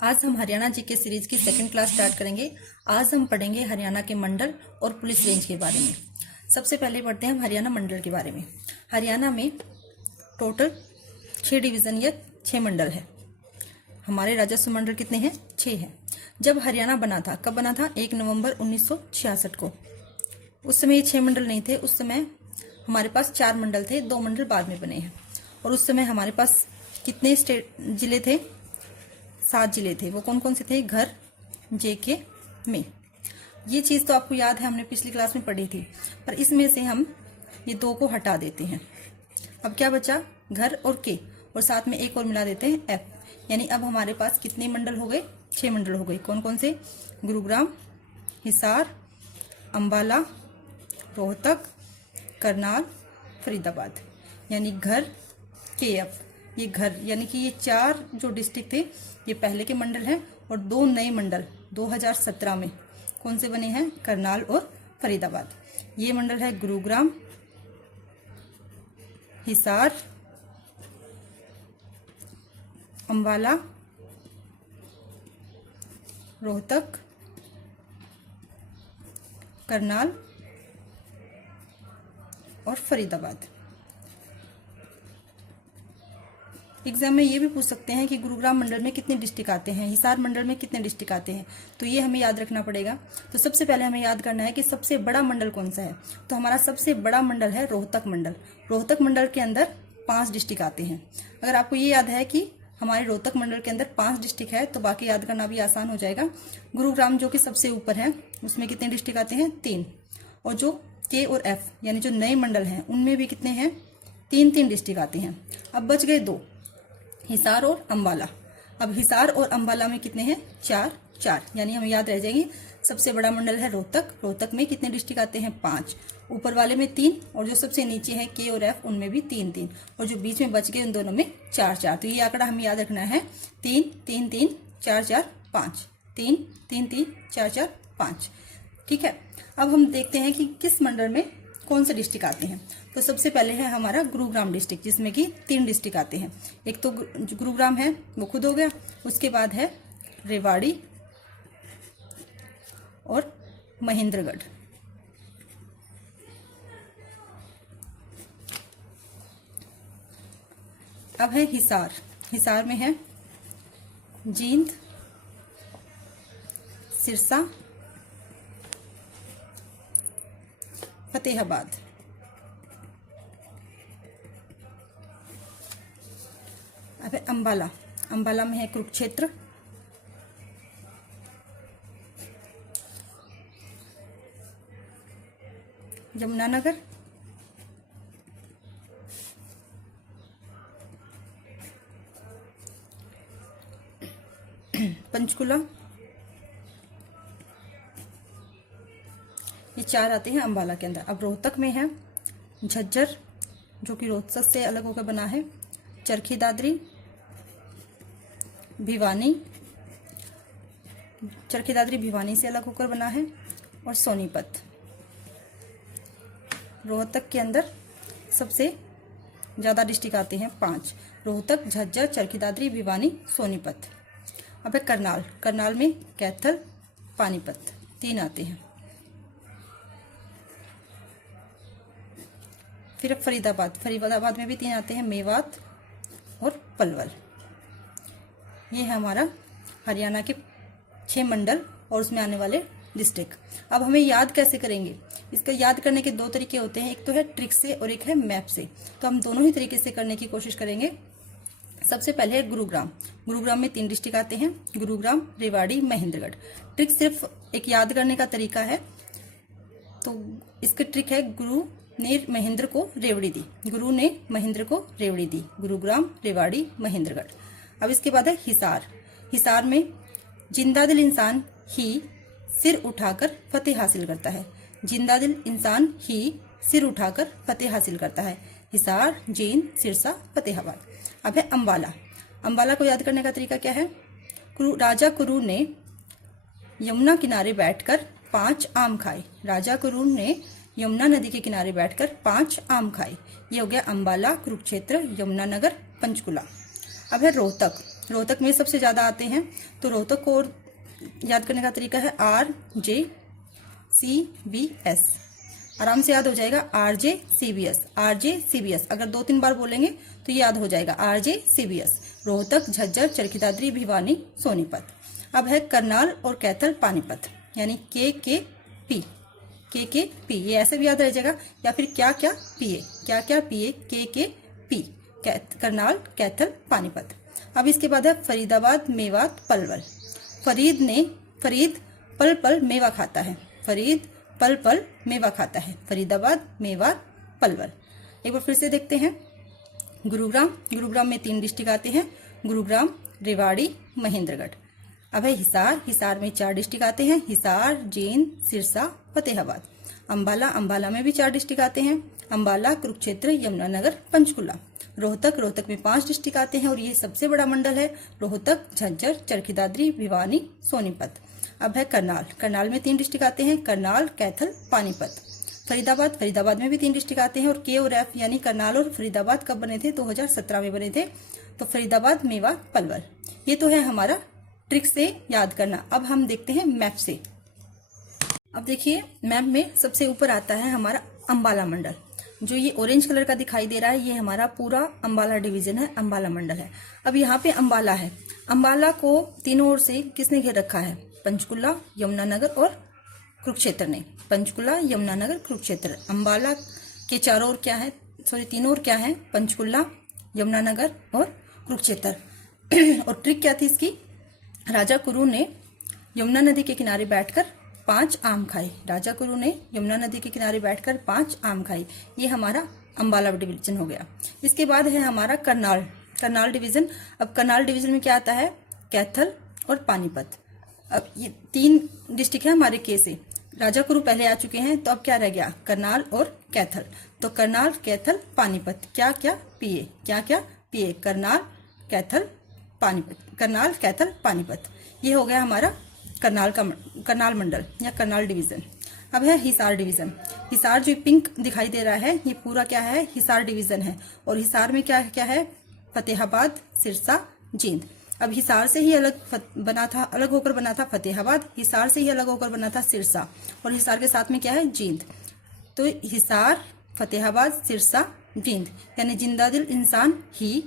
आज हम Haryana GK series की सेकंड क्लास स्टार्ट करेंगे। आज हम पढ़ेंगे हरियाणा के मंडल और पुलिस रेंज के बारे में। सबसे पहले पढ़ते हैं हम हरियाणा मंडल के बारे में। हरियाणा में टोटल 6 डिवीज़न या 6 मंडल है। हमारे राजस्व मंडल कितने हैं? 6 हैं। जब हरियाणा बना था, कब बना था? 1 नवंबर 1966 को। उस समय ये 6 मंडल नहीं थे। उस समय हमारे पास 4 मंडल थे, 2 मंडल बाद में बने हैं। और उस समय हमारे पास कितने जिले थे? 7 जिले थे। वो कौन कौन से थे? घर, जेके में। ये चीज़ तो आपको याद है, हमने पिछली क्लास में पढ़ी थी। पर इसमें से हम ये 2 को हटा देते हैं। अब क्या बचा? घर और के, और साथ में एक और मिला देते हैं एफ। यानी अब हमारे पास कितने मंडल हो गए? 6 मंडल हो गए। कौन कौन से? गुरुग्राम, हिसार, अंबाला, रोहतक, करनाल, फरीदाबाद। यानी घर के एफ। ये घर यानी कि ये 4 जो डिस्ट्रिक्ट थे ये पहले के मंडल हैं, और 2 नए मंडल 2017 में कौन से बने हैं? करनाल और फरीदाबाद। ये मंडल है गुरुग्राम, हिसार, अंबाला, रोहतक, करनाल और फरीदाबाद। एग्जाम में ये भी पूछ सकते हैं कि गुरुग्राम मंडल में कितने डिस्ट्रिक्ट आते हैं, हिसार मंडल में कितने डिस्ट्रिक्ट आते हैं, तो ये हमें याद रखना पड़ेगा। तो सबसे पहले हमें याद करना है कि सबसे बड़ा मंडल कौन सा है। तो हमारा सबसे बड़ा मंडल है रोहतक मंडल। रोहतक मंडल के अंदर 5 डिस्ट्रिक्ट आते हैं। अगर आपको ये याद है कि हमारे रोहतक मंडल के अंदर 5 डिस्ट्रिक्ट है, तो बाकी याद करना भी आसान हो जाएगा। गुरुग्राम जो कि सबसे ऊपर है, उसमें कितने डिस्ट्रिक्ट आते हैं? 3। और जो के और एफ यानी जो नए मंडल हैं उनमें भी कितने हैं? 3 डिस्ट्रिक्ट आते हैं। अब बच गए 2, हिसार और अंबाला। अब हिसार और अंबाला में कितने हैं? 4 यानी हमें याद रह जाएंगे। सबसे बड़ा मंडल है रोहतक। रोहतक में कितने डिस्ट्रिक्ट आते हैं? 5। ऊपर वाले में 3, और जो सबसे नीचे है के और एफ उनमें भी 3, और जो बीच में बच गए उन दोनों में 4। तो ये आंकड़ा हमें याद रखना है। 3 3 3 4 4 5 3 3 3 4 4 5। ठीक है। अब हम देखते हैं कि किस मंडल में कौन से डिस्ट्रिक्ट आते हैं। तो सबसे पहले है हमारा गुरुग्राम डिस्ट्रिक्ट, जिसमें कि 3 डिस्ट्रिक्ट आते हैं। एक तो गुरुग्राम है, वो खुद हो गया। उसके बाद है रेवाड़ी और महेंद्रगढ़। अब है हिसार। हिसार में है जींद, सिरसा, फतेहाबाद। अब है अंबाला। अंबाला में है कुरुक्षेत्र, यमुनानगर, पंचकुला। ये 4 आते हैं अंबाला के अंदर। अब रोहतक में है झज्जर, जो कि रोहतक से अलग होकर बना है, चरखी दादरी, भिवानी। चरखी दादरी भिवानी से अलग होकर बना है, और सोनीपत। रोहतक के अंदर सबसे ज़्यादा डिस्ट्रिक्ट आते हैं 5। रोहतक, झज्जर, चरखी दादरी, भिवानी, सोनीपत। अब है करनाल। करनाल में कैथल, पानीपत 3 आते हैं। फिर फरीदाबाद। फरीदाबाद में भी 3 आते हैं, मेवात और पलवल। ये है हमारा हरियाणा के 6 मंडल और उसमें आने वाले डिस्ट्रिक्ट। अब हमें याद कैसे करेंगे? इसका याद करने के 2 तरीके होते हैं, एक तो है ट्रिक से और एक है मैप से। तो हम दोनों ही तरीके से करने की कोशिश करेंगे। सबसे पहले है गुरुग्राम। गुरुग्राम में 3 डिस्ट्रिक्ट आते हैं, गुरुग्राम, रेवाड़ी, महेंद्रगढ़। ट्रिक सिर्फ एक याद करने का तरीका है। तो इसका ट्रिक है गुरु ने महेंद्र को रेवड़ी दी। गुरु ने महेंद्र को रेवड़ी दी। गुरुग्राम, रेवाड़ी, महेंद्रगढ़। अब इसके बाद है हिसार। हिसार में जिंदा दिल इंसान ही सिर उठाकर फतेह हासिल करता है। जिंदा दिल इंसान ही सिर उठाकर फतेह हासिल करता है। हिसार, जींद, सिरसा, फतेहाबाद। अब है अंबाला। अंबाला को याद करने का तरीका क्या है? राजा कुरू ने यमुना किनारे बैठकर 5 आम खाए। राजा कुरू ने यमुना नदी के किनारे बैठकर 5 आम खाए। ये हो गया अंबाला, कुरुक्षेत्र, यमुनानगर, पंचकुला। अब है रोहतक। रोहतक में सबसे ज़्यादा आते हैं। तो रोहतक को याद करने का तरीका है RJCBS, आराम से याद हो जाएगा RJCBS, RJCBS। अगर 2-3 बार बोलेंगे तो ये याद हो जाएगा RJCBS। रोहतक, झज्जर, चरखी दादरी, भिवानी, सोनीपत। अब है करनाल और कैथल, पानीपत, यानी KKP, ये ऐसे भी याद रह जाएगा, या फिर क्या क्या PA, KKP, करनाल, कैथल, पानीपत। अब इसके बाद है फरीदाबाद, मेवात, पलवल। फरीद पल पल मेवा खाता है, फरीद पल पल मेवा खाता है, फरीदाबाद, मेवात, पलवल। एक बार फिर से देखते हैं। गुरुग्राम में 3 डिस्ट्रिक्ट आते हैं, गुरुग्राम, रेवाड़ी, महेंद्रगढ़। अब है हिसार में 4 डिस्ट्रिक्ट आते हैं, हिसार, जींद, सिरसा, फतेहाबाद। अंबाला में भी 4 डिस्ट्रिक्ट आते हैं, अंबाला, कुरुक्षेत्र, यमुनानगर, पंचकुला। रोहतक में 5 डिस्ट्रिक्ट आते हैं और ये सबसे बड़ा मंडल है, रोहतक, झज्जर, चरखी दादरी, भिवानी, सोनीपत। अब है करनाल में 3 डिस्ट्रिक्ट आते हैं, करनाल, कैथल, पानीपत। फरीदाबाद में भी 3 डिस्ट्रिक्ट आते हैं और K और F यानी करनाल और फरीदाबाद कब बने थे? 2017 में बने थे। तो फरीदाबाद, मेवात, पलवल। ये तो है हमारा ट्रिक से याद करना। अब हम देखते हैं मैप से। अब देखिए मैप में सबसे ऊपर आता है हमारा अंबाला मंडल। जो ये ऑरेंज कलर का दिखाई दे रहा है ये हमारा पूरा अंबाला डिवीजन है, अंबाला मंडल है। अब यहाँ पे अंबाला है, अंबाला को तीनों ओर से किसने घेर रखा है? पंचकुला, यमुनानगर और कुरुक्षेत्र ने। पंचकुला, यमुनानगर, कुरुक्षेत्र। अंबाला के चारों ओर क्या है, तीनों ओर क्या है? पंचकुला, यमुनानगर और कुरुक्षेत्र। और ट्रिक क्या थी इसकी? राजा कुरु ने यमुना नदी के किनारे बैठकर 5 आम खाए। राजा कुरु ने यमुना नदी के किनारे बैठकर 5 आम खाए। ये हमारा अंबाला डिवीजन हो गया। इसके बाद है हमारा करनाल डिवीजन। अब करनाल डिवीजन में क्या आता है? कैथल और पानीपत। अब ये 3 डिस्ट्रिक्ट है हमारे के से। राजा कुरु पहले आ चुके हैं, तो अब क्या रह गया? करनाल और कैथल। तो करनाल, कैथल, पानीपत। क्या क्या PA, करनाल, कैथल, पानीपत। करनाल, कैथल, पानीपत। ये हो गया हमारा करनाल मंडल या करनाल डिवीजन। अब है हिसार डिवीजन। हिसार जो पिंक दिखाई दे रहा है ये पूरा क्या है? हिसार डिवीजन है। और हिसार में क्या क्या है? फतेहाबाद, सिरसा, जींद। अब हिसार से ही अलग होकर बना था फतेहाबाद, हिसार से ही अलग होकर बना था सिरसा, और हिसार के साथ में क्या है? जींद। तो हिसार, फतेहाबाद, सिरसा, जींद, यानी जिंदा दिल इंसान ही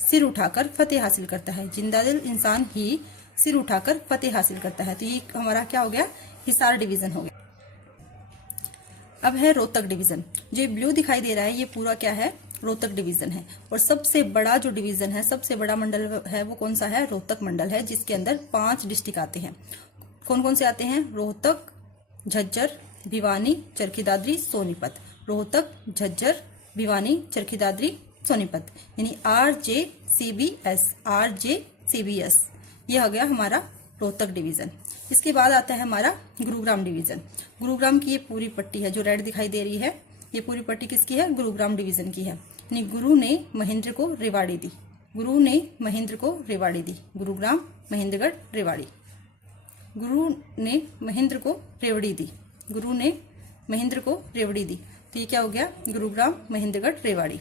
सिर उठाकर फतेह हासिल करता है। जिंदा दिल इंसान ही सिर उठाकर फतेह हासिल करता है। तो ये हमारा क्या हो गया? हिसार डिवीजन हो गया। अब है रोहतक डिवीजन। जो ब्लू दिखाई दे रहा है ये पूरा क्या है? रोहतक डिवीजन है। और सबसे बड़ा जो डिवीजन है, सबसे बड़ा मंडल है वो कौन सा है? रोहतक मंडल है, जिसके अंदर 5 डिस्ट्रिक्ट आते हैं। कौन कौन से आते हैं? रोहतक, झज्जर, भिवानी, चरखी दादरी, सोनीपत। रोहतक, झज्जर, भिवानी, चरखी दादरी, सोनीपत, यानी RJCBS। ये हो गया हमारा रोहतक डिवीजन। इसके बाद आता है हमारा गुरुग्राम डिवीजन। गुरुग्राम की ये पूरी पट्टी है जो रेड दिखाई दे रही है, ये पूरी पट्टी किसकी है? गुरुग्राम डिवीजन की है। यानी गुरु ने महेंद्र को रेवाड़ी दी। गुरुग्राम, महेंद्रगढ़, रेवाड़ी। गुरु ने महेंद्र को रेवड़ी दी। तो ये क्या हो गया? गुरुग्राम, महेंद्रगढ़, रेवाड़ी।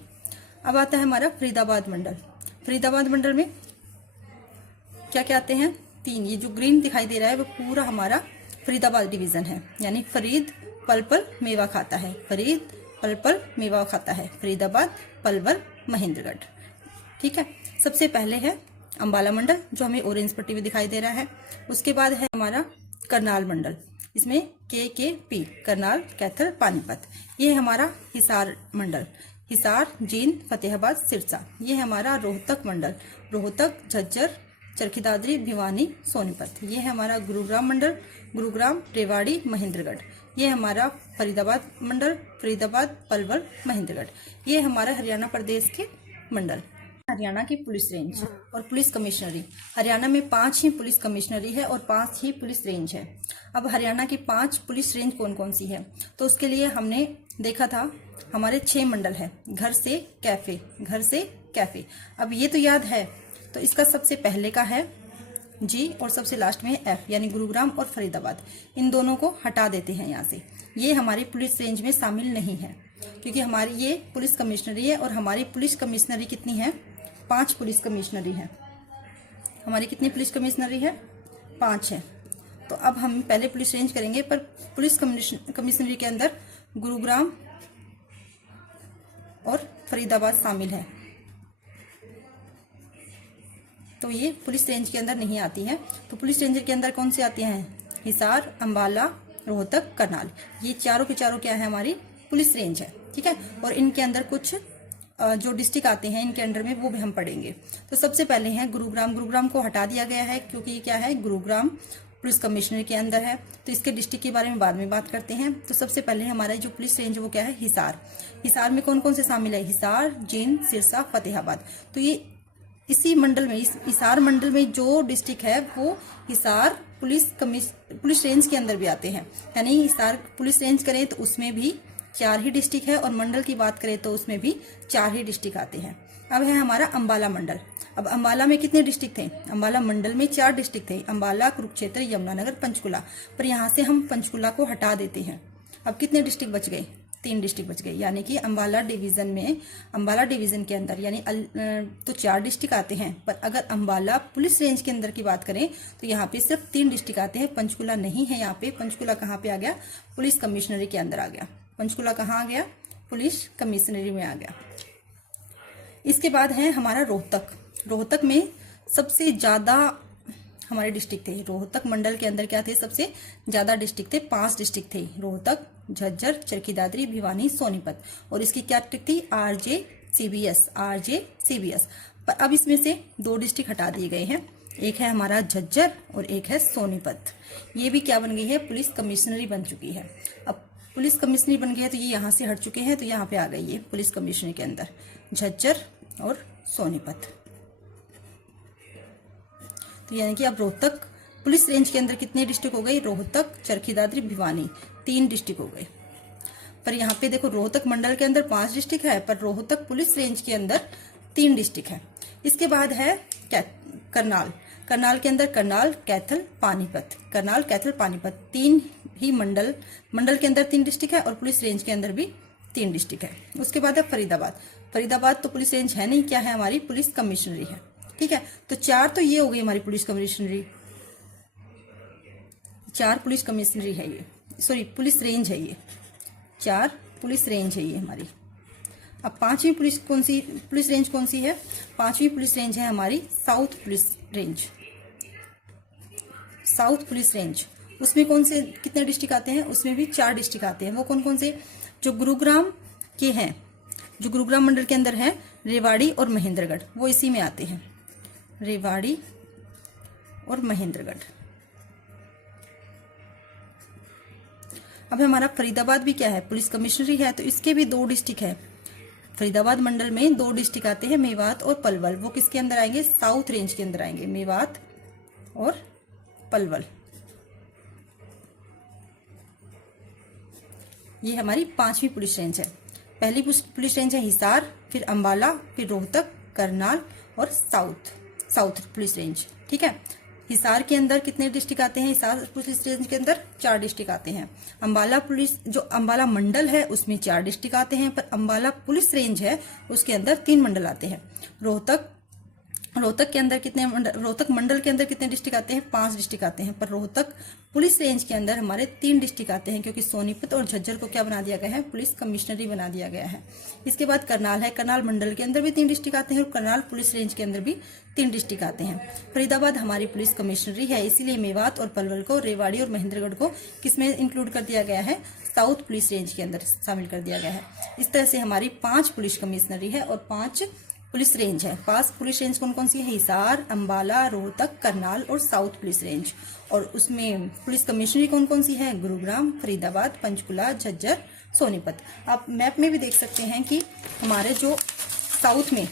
अब आता है हमारा फरीदाबाद मंडल। फरीदाबाद मंडल में क्या क्या आते हैं? 3। ये जो ग्रीन दिखाई दे रहा है वो पूरा हमारा फरीदाबाद डिवीजन है। यानी फरीद पल पल मेवा खाता है, फरीदाबाद, पलवल, महेंद्रगढ़। ठीक है। सबसे पहले है अंबाला मंडल जो हमें ऑरेंज पट्टी में दिखाई दे रहा है। उसके बाद है हमारा करनाल मंडल, इसमें KKP, करनाल, कैथल, पानीपत। ये हमारा हिसार मंडल, हिसार, जींद, फतेहाबाद, सिरसा। ये हमारा रोहतक मंडल, रोहतक, झज्जर, चरखी दादरी, भिवानी, सोनीपत। ये है हमारा गुरुग्राम मंडल, गुरुग्राम, रेवाड़ी, महेंद्रगढ़। ये हमारा फरीदाबाद मंडल, फरीदाबाद, पलवल, महेंद्रगढ़। ये हमारा हरियाणा प्रदेश के मंडल। हरियाणा की पुलिस रेंज और पुलिस कमिश्नरी। हरियाणा में 5 ही पुलिस कमिश्नरी है और 5 ही पुलिस रेंज है। अब हरियाणा की 5 पुलिस रेंज कौन कौन सी है? तो उसके लिए हमने देखा था हमारे 6 मंडल है। घर से कैफे। अब ये तो याद है, तो इसका सबसे पहले का है G और सबसे लास्ट में F, यानी गुरुग्राम और फरीदाबाद। इन दोनों को हटा देते हैं यहाँ से। ये हमारी पुलिस रेंज में शामिल नहीं है क्योंकि हमारी ये पुलिस कमिश्नरी है और हमारी पुलिस कमिश्नरी कितनी है? 5 पुलिस कमिश्नरी है। हमारी कितनी पुलिस कमिश्नरी है? 5 है। तो अब हम पहले पुलिस रेंज करेंगे, पर पुलिस कमिश्नरी के अंदर गुरुग्राम और फरीदाबाद शामिल है, तो ये पुलिस रेंज के अंदर नहीं आती है। तो पुलिस रेंज के अंदर कौन सी आती हैं? हिसार, अंबाला, रोहतक, करनाल। ये चारों के चारों क्या है? हमारी पुलिस रेंज है, ठीक है। और इनके अंदर कुछ जो डिस्ट्रिक्ट आते हैं इनके अंडर में, वो भी हम पढ़ेंगे। तो सबसे पहले है गुरुग्राम। गुरुग्राम को हटा दिया गया है क्योंकि ये क्या है? गुरुग्राम पुलिस कमिश्नरी के अंदर है, तो इसके डिस्ट्रिक्ट के बारे में बाद में बात करते हैं। तो सबसे पहले हमारा जो पुलिस रेंज है वो क्या है? हिसार। हिसार में कौन कौन से शामिल है? हिसार, जींद, सिरसा, फतेहाबाद। तो ये इसी मंडल में, इस हिसार मंडल में जो डिस्ट्रिक्ट है वो हिसार पुलिस रेंज के अंदर भी आते हैं। यानी हिसार पुलिस रेंज करें तो उसमें भी 4 ही डिस्ट्रिक्ट है, और मंडल की बात करें तो उसमें भी 4 ही डिस्ट्रिक्ट आते हैं। अब है हमारा अंबाला मंडल। अब अंबाला में कितने डिस्ट्रिक्ट थे? अंबाला मंडल में 4 डिस्ट्रिक्ट थे, अंबाला, कुरुक्षेत्र, यमुनानगर, पंचकुला। पर यहाँ से हम पंचकुला को हटा देते हैं। अब कितने डिस्ट्रिक्ट बच गए? 3 डिस्ट्रिक्ट बच गए। यानी कि अंबाला डिवीजन के अंदर यानी तो 4 डिस्ट्रिक्ट आते हैं, पर अगर अंबाला पुलिस रेंज के अंदर की बात करें तो यहाँ पे सिर्फ 3 डिस्ट्रिक्ट आते हैं। पंचकुला नहीं है यहाँ पे। पंचकुला कहाँ पे आ गया? पुलिस कमिश्नरी के अंदर आ गया। पंचकुला कहाँ आ गया? पुलिस कमिश्नरी में आ गया। इसके बाद है हमारा रोहतक। रोहतक में सबसे ज्यादा हमारे डिस्ट्रिक्ट थे। रोहतक मंडल के अंदर क्या थे? सबसे ज्यादा डिस्ट्रिक्ट थे। 5 डिस्ट्रिक्ट थे, रोहतक, झज्जर, चरखी दादरी, भिवानी, सोनीपत। और इसकी क्या ट्रिक थी? RJ CBS. पर अब इसमें से 2 डिस्ट्रिक्ट हटा दिए गए हैं। एक है हमारा झज्जर और एक है सोनीपत। ये भी क्या बन गई है? पुलिस कमिश्नरी बन चुकी है। अब पुलिस कमिश्नरी बन गई है तो ये यहाँ से हट चुके हैं, तो यहाँ पे आ गई है पुलिस कमिश्नरी के अंदर झज्जर और सोनीपत। तो यानी कि अब रोहतक पुलिस रेंज के अंदर कितने डिस्ट्रिक्ट हो गए? रोहतक, चरखी दादरी, भिवानी, 3 डिस्ट्रिक्ट हो गए। पर यहाँ पे देखो रोहतक मंडल के अंदर 5 डिस्ट्रिक्ट है, पर रोहतक पुलिस रेंज के अंदर 3 डिस्ट्रिक्ट है। इसके बाद है करनाल। करनाल के अंदर करनाल, कैथल, पानीपत। करनाल, कैथल, पानीपत 3 ही मंडल के अंदर 3 डिस्ट्रिक्ट है, और पुलिस रेंज के अंदर भी 3 डिस्ट्रिक्ट है। उसके बाद है फरीदाबाद। फरीदाबाद तो पुलिस रेंज है नहीं, क्या है? हमारी पुलिस कमिश्नरी है, ठीक है। तो 4 तो ये हो गई हमारी पुलिस कमिश्नरी, 4 पुलिस कमिश्नरी है ये, सॉरी पुलिस रेंज है ये, 4 पुलिस रेंज है ये हमारी। अब 5वीं पुलिस रेंज कौन सी है? 5वीं पुलिस रेंज है हमारी south police range. South police range, उसमें कौन से कितने डिस्ट्रिक्ट आते हैं? उसमें भी 4 डिस्ट्रिक्ट आते हैं। वो कौन कौन से? जो गुरुग्राम के हैं, जो गुरुग्राम मंडल के अंदर है, रेवाड़ी और महेंद्रगढ़, वो इसी में आते हैं। रेवाड़ी और महेंद्रगढ़। अब हमारा फरीदाबाद भी क्या है? पुलिस कमिश्नरी है, तो इसके भी 2 डिस्ट्रिक्ट है। फरीदाबाद मंडल में 2 डिस्ट्रिक्ट आते हैं, मेवात और पलवल। वो किसके अंदर आएंगे? साउथ रेंज के अंदर आएंगे, मेवात और पलवल। ये हमारी 5वीं पुलिस रेंज है। पहली पुलिस रेंज है हिसार, फिर अंबाला, फिर रोहतक, करनाल और साउथ पुलिस रेंज, ठीक है। हिसार के अंदर कितने डिस्ट्रिक्ट आते हैं? हिसार पुलिस रेंज के अंदर 4 डिस्ट्रिक्ट आते हैं। अंबाला पुलिस जो अंबाला मंडल है उसमें 4 डिस्ट्रिक्ट आते हैं, पर अंबाला पुलिस रेंज है उसके अंदर 3 मंडल आते हैं। रोहतक के अंदर रोहतक मंडल के अंदर कितने डिस्ट्रिक्ट आते हैं? 5 डिस्ट्रिक्ट आते हैं, पर रोहतक पुलिस रेंज के अंदर हमारे 3 डिस्ट्रिक्ट आते हैं, क्योंकि सोनीपत और झज्जर को क्या बना दिया गया है? पुलिस कमिश्नरी बना दिया गया है। इसके बाद करनाल है। करनाल मंडल के अंदर भी 3 डिस्ट्रिक्ट आते हैं, और करनाल पुलिस रेंज के अंदर भी 3 डिस्ट्रिक्ट आते हैं। फरीदाबाद हमारी पुलिस कमिश्नरी है, इसीलिए मेवात और पलवल को, रेवाड़ी और महेंद्रगढ़ को किसमें इंक्लूड कर दिया गया है? साउथ पुलिस रेंज के अंदर शामिल कर दिया गया है। इस तरह से हमारी 5 पुलिस कमिश्नरी है और 5 पुलिस रेंज है। 5 पुलिस रेंज कौन कौन सी है? हिसार, अंबाला, रोहतक, करनाल और साउथ पुलिस रेंज। और उसमें पुलिस कमिश्नरी कौन कौन सी है? गुरुग्राम, फरीदाबाद, पंचकुला, झज्जर, सोनीपत। आप मैप में भी देख सकते हैं कि हमारे जो साउथ में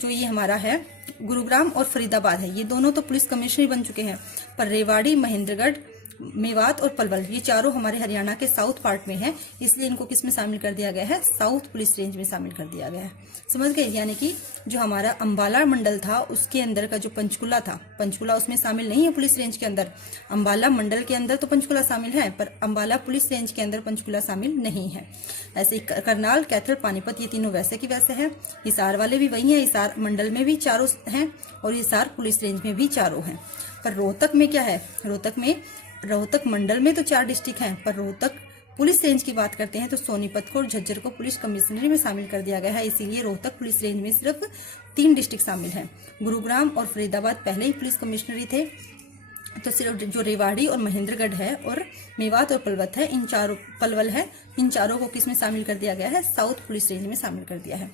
जो ये हमारा है गुरुग्राम और फरीदाबाद है, ये दोनों तो पुलिस कमिश्नरी बन चुके हैं, पर रेवाड़ी, महेंद्रगढ़ मेवात और पलवल, ये चारों हमारे हरियाणा के साउथ पार्ट में है, इसलिए इनको किस में शामिल कर दिया गया है, साउथ पुलिस रेंज में शामिल कर दिया गया है। समझ गए। यानी कि जो हमारा अंबाला मंडल था उसके अंदर का जो पंचकुला था, पंचकुला उसमें शामिल नहीं है पुलिस रेंज के अंदर। अंबाला मंडल के अंदर तो पंचकुला शामिल है, पर अंबाला पुलिस रेंज के अंदर पंचकुला शामिल नहीं है। ऐसे ही करनाल, कैथल, पानीपत, ये तीनों वैसे की वैसे हैं। हिसार वाले भी वही हैं, हिसार मंडल में भी चारों हैं और हिसार पुलिस रेंज में भी चारों हैं। पर रोहतक में क्या है, रोहतक मंडल में तो 4 डिस्ट्रिक्ट हैं, पर रोहतक पुलिस रेंज की बात करते हैं तो सोनीपत को और झज्जर को पुलिस कमिश्नरी में शामिल कर दिया गया है। इसीलिए रोहतक पुलिस रेंज में सिर्फ 3 डिस्ट्रिक्ट शामिल हैं। गुरुग्राम और फरीदाबाद पहले ही पुलिस कमिश्नरी थे, तो सिर्फ जो रेवाड़ी और महेंद्रगढ़ है और मेवात और पलवल है, इन चारों को किस में शामिल कर दिया गया है, साउथ पुलिस रेंज में शामिल कर दिया है।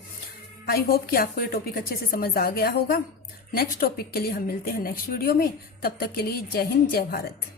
आई होप कि आपको ये टॉपिक अच्छे से समझ आ गया होगा। नेक्स्ट टॉपिक के लिए हम मिलते हैं नेक्स्ट वीडियो में। तब तक के लिए जय हिंद, जय भारत।